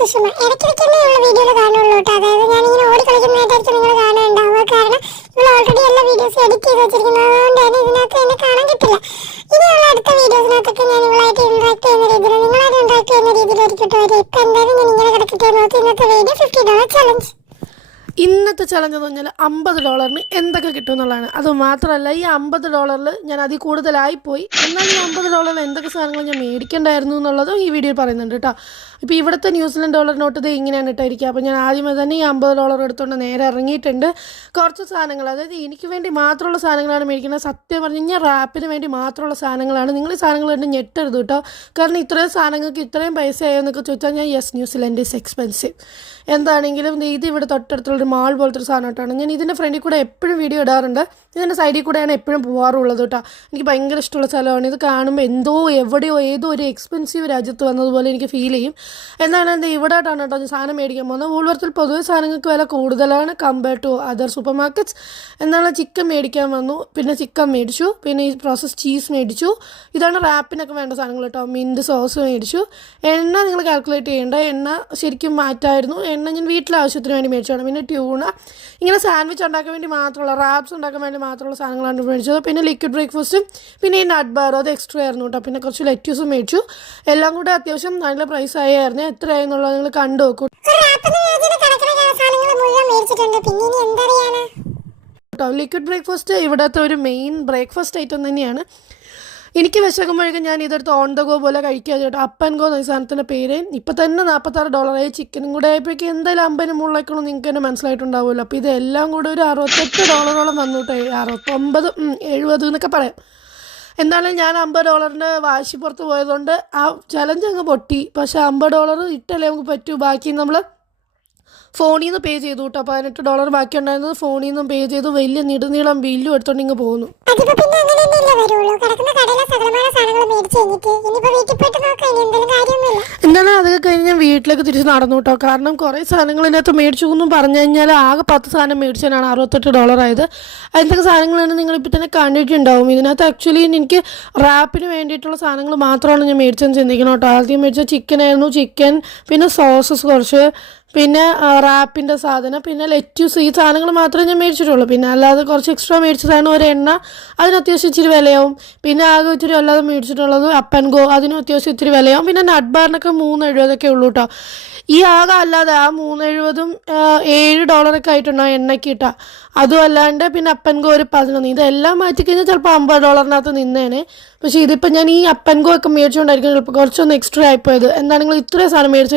സുഷമ. ഇടയ്ക്കിടയ്ക്കല്ലേ ഉള്ള വീഡിയോയിൽ കാണുള്ളൂ കേട്ടോ. അതായത് ഞാനിങ്ങനെ ഓടി കളിക്കുന്നതായിട്ടായിരിക്കും നിങ്ങൾ കാണാനുണ്ടാവുക. കാരണം നിങ്ങൾ ഓൾറെഡി എല്ലാ വീഡിയോസ് എഡിറ്റ് ചെയ്ത് വെച്ചിരിക്കുന്നത്. അതുകൊണ്ട് തന്നെ ഇതിനകത്ത് എന്നെ കാണാൻ കിട്ടില്ല. ഇനിയുള്ള അടുത്ത വീഡിയോസിനകത്തൊക്കെ ഞാൻ നിങ്ങളായിട്ട് ഇന്ററാക്ട് ചെയ്യുന്ന രീതിയിൽ നിങ്ങളായിട്ട് ഇന്ററാക്ട് ചെയ്യുന്ന രീതിയിലായിരിക്കും വരും. ഇപ്പം എന്തായാലും ഞാൻ ഇങ്ങനെ കിടക്കട്ടെ നോക്കി. ഇന്നത്തെ വീഡിയോ $50 ചലഞ്ച്. ഇന്നത്തെ ചലഞ്ച് എന്ന് പറഞ്ഞാൽ $50 എന്തൊക്കെ കിട്ടും എന്നുള്ളതാണ്. അതുമാത്രമല്ല ഈ $50 ഞാൻ അതിൽ കൂടുതലായിപ്പോയി. എന്നാൽ ഈ $50 എന്തൊക്കെ സാധനങ്ങൾ ഞാൻ മേടിക്കേണ്ടായിരുന്നു എന്നുള്ളതും ഈ വീഡിയോയിൽ പറയുന്നുണ്ട് കേട്ടോ. ഇപ്പോൾ ഇവിടുത്തെ ന്യൂസിലൻഡ് ഡോളർ നോട്ട് ഇത് ഇങ്ങനെയാണ് ഇട്ടായിരിക്കുക. അപ്പോൾ ഞാൻ ആദ്യമേ തന്നെ ഈ $50 എടുത്തുകൊണ്ട് നേരെ ഇറങ്ങിയിട്ടുണ്ട്. കുറച്ച് സാധനങ്ങൾ, അതായത് എനിക്ക് വേണ്ടി മാത്രമുള്ള സാധനങ്ങളാണ് മേടിക്കുന്നത്. സത്യം പറഞ്ഞു കഴിഞ്ഞാൽ റാപ്പിന് വേണ്ടി മാത്രമുള്ള സാധനങ്ങളാണ്. നിങ്ങൾ ഈ സാധനങ്ങൾ കണ്ട് ഞെട്ടരുത് കേട്ടോ. കാരണം ഇത്രയും സാധനങ്ങൾക്ക് ഇത്രയും പൈസ ആയോ എന്നൊക്കെ ചോദിച്ചാൽ ഞാൻ യെസ്, ന്യൂസിലൻഡ് ഈസ് എക്സ്പെൻസീവ്. എന്താണെങ്കിലും ഇത് ഇവിടെ തൊട്ടടുത്തുള്ളൊരു മാൾ പോലത്തെ ഒരു സാധനമായിട്ടാണ്. ഞാൻ ഇതിൻ്റെ ഫ്രണ്ടിൽ കൂടെ എപ്പോഴും വീഡിയോ ഇടാറുണ്ട്. ഇതിൻ്റെ സൈഡിൽ കൂടെയാണ് എപ്പോഴും പോകാറുള്ളത് കേട്ടോ. എനിക്ക് ഭയങ്കര ഇഷ്ടമുള്ള സ്ഥലമാണ്. ഇത് കാണുമ്പോൾ എന്തോ എവിടെയോ ഏതോ ഒരു എക്സ്പെൻസീവ് രാജ്യത്ത് വന്നതുപോലെ എനിക്ക് ഫീൽ ചെയ്യും. എന്താണ് ഇവിടെ ആയിട്ടാണ് കേട്ടോ ഞാൻ സാധനം മേടിക്കാൻ പോകുന്നത്. വൂൾവർത്തിൽ പൊതുവെ സാധനങ്ങൾക്ക് വില കൂടുതലാണ് compare to other supermarkets. എന്നാണ് ചിക്കൻ മേടിക്കാൻ വന്നു. പിന്നെ ചിക്കൻ മേടിച്ചു. പിന്നെ ഈ പ്രോസസ് ചീസ് മേടിച്ചു. ഇതാണ് റാപ്പിനൊക്കെ വേണ്ട സാധനങ്ങൾ കേട്ടോ. മിൻറ്റ് സോസ് മേടിച്ചു. എണ്ണ നിങ്ങൾ കാൽക്കുലേറ്റ് ചെയ്യേണ്ട. എണ്ണ ശരിക്കും മാറ്റായിരുന്നു. എണ്ണ ഞാൻ വീട്ടിലെ ആവശ്യത്തിന് വേണ്ടി മേടിച്ചതാണ്. പിന്നെ ട്യൂണ, ഇങ്ങനെ സാൻഡ്വിച്ച് ഉണ്ടാക്കാൻ വേണ്ടി മാത്രമുള്ള, റാപ്സ് ഉണ്ടാക്കാൻ വേണ്ടി മാത്രമുള്ള സാധനങ്ങളാണ് മേടിച്ചത്. പിന്നെ ലിക്വിഡ് ബ്രേക്ക്ഫാസ്റ്റും പിന്നെ ഈ നട്ട് ബാർ, അത് എക്സ്ട്രാ ആയിരുന്നു കേട്ടോ. പിന്നെ കുറച്ച് ലെറ്റ്യൂസും മേടിച്ചു. എല്ലാം കൂടെ അത്യാവശ്യം നല്ല പ്രൈസ് ആയിരുന്നു. എത്രയായെന്നുള്ളത് നിങ്ങൾ കണ്ടു നോക്കൂ കേട്ടോ. ലിക്വിഡ് ബ്രേക്ക്ഫാസ്റ്റ് ഇവിടുത്തെ ഒരു മെയിൻ ബ്രേക്ക്ഫാസ്റ്റ് ഐറ്റം തന്നെയാണ്. എനിക്ക് വിശക്കുമ്പോഴേക്കും ഞാൻ ഇതെടുത്ത് ഓൺ ദ ഗോ പോലെ കഴിക്കുക ചേട്ടാ. അപ്പ് ആൻഡ് ഗോ എന്ന സാധനത്തിൻ്റെ പേര്. ഇപ്പം തന്നെ $46 ചിക്കനും കൂടെ ആയപ്പോഴേക്കും എന്തായാലും 50 മുകളിലേക്കുള്ള നിങ്ങൾക്ക് തന്നെ മനസ്സിലായിട്ടുണ്ടാവുമല്ലോ. അപ്പോൾ ഇതെല്ലാം കൂടെ ഒരു $68 വന്നു കേട്ടോ. 69, 70 എന്നൊക്കെ പറയാം. എന്നാലും ഞാൻ $50 വാശി പുറത്ത് പോയതുകൊണ്ട് ആ ചലഞ്ച് അങ്ങ് പൊട്ടി. പക്ഷേ $50 ഇട്ടല്ലേ നമുക്ക് പറ്റൂ. ബാക്കി നമ്മൾ ഫോണിൽ നിന്ന് പേ ചെയ്തു കേട്ടോ. $18 ബാക്കി ഉണ്ടായിരുന്നത് ഫോണിൽ നിന്നും പേ ചെയ്തു. വലിയ നെടുനീളം ബില്ലും എടുത്തോണ്ട് ഇങ്ങ് പോകുന്നു. എന്നാലും അതൊക്കെ കഴിഞ്ഞ് ഞാൻ വീട്ടിലേക്ക് തിരിച്ച് നടന്നു കേട്ടോ. കാരണം കുറേ സാധനങ്ങൾ ഇതിനകത്ത് മേടിച്ചു എന്നും പറഞ്ഞു കഴിഞ്ഞാൽ ആകെ 10 സാധനം മേടിച്ചാണ് $68 ആയത്. എന്തൊക്കെ സാധനങ്ങളാണ് നിങ്ങളിപ്പോൾ തന്നെ കണ്ടിട്ടുണ്ടാവും. ഇതിനകത്ത് ആക്ച്വലി എനിക്ക് റാപ്പിന് വേണ്ടിയിട്ടുള്ള സാധനങ്ങൾ മാത്രമാണ് ഞാൻ മേടിച്ചെന്ന് ചിന്തിക്കണം കേട്ടോ. ആദ്യം മേടിച്ച ചിക്കനായിരുന്നു. ചിക്കൻ, പിന്നെ സോസസ് കുറച്ച്, പിന്നെ റാപ്പിൻ്റെ സാധനം, പിന്നെ ലെറ്റ്യൂസ്, ഈ സാധനങ്ങൾ മാത്രമേ ഞാൻ മേടിച്ചിട്ടുള്ളൂ. പിന്നെ അല്ലാതെ കുറച്ച് എക്സ്ട്രാ മേടിച്ചതാണ് ഒരു എണ്ണ. അതിന് അത്യാവശ്യം ഇച്ചിരി വിലയാവും. പിന്നെ ആകെ ഇച്ചിരി അല്ലാതെ മേടിച്ചിട്ടുള്ളത് അപ്പ് ആൻഡ് ഗോ, അതിനും അത്യാവശ്യം ഇത്തിരി വിലയാവും. പിന്നെ നട്ട് ബാറിനൊക്കെ $3.70 ഉള്ളൂ കേട്ടോ. ഈ ആകെ അല്ലാതെ ആ $3.70 $7 ആയിട്ടുണ്ടോ എണ്ണയ്ക്ക് കിട്ടുക. അതും അല്ലാണ്ട് പിന്നെ അപ്പ് ആൻഡ് ഗോ ഒരു 11. ഇതെല്ലാം മാറ്റിക്കഴിഞ്ഞാൽ ചിലപ്പോൾ $50 നിന്നേനെ. പക്ഷേ ഇതിപ്പോൾ ഞാൻ ഈ അപ്പ് ആൻഡ് ഗോ ഒക്കെ മേടിച്ചുകൊണ്ടായിരിക്കും ചിലപ്പോൾ കുറച്ചൊന്ന് എക്സ്ട്രാ ആയിപ്പോയത്. എന്താണെങ്കിലും ഇത്രയും സാധനം മേടിച്ചു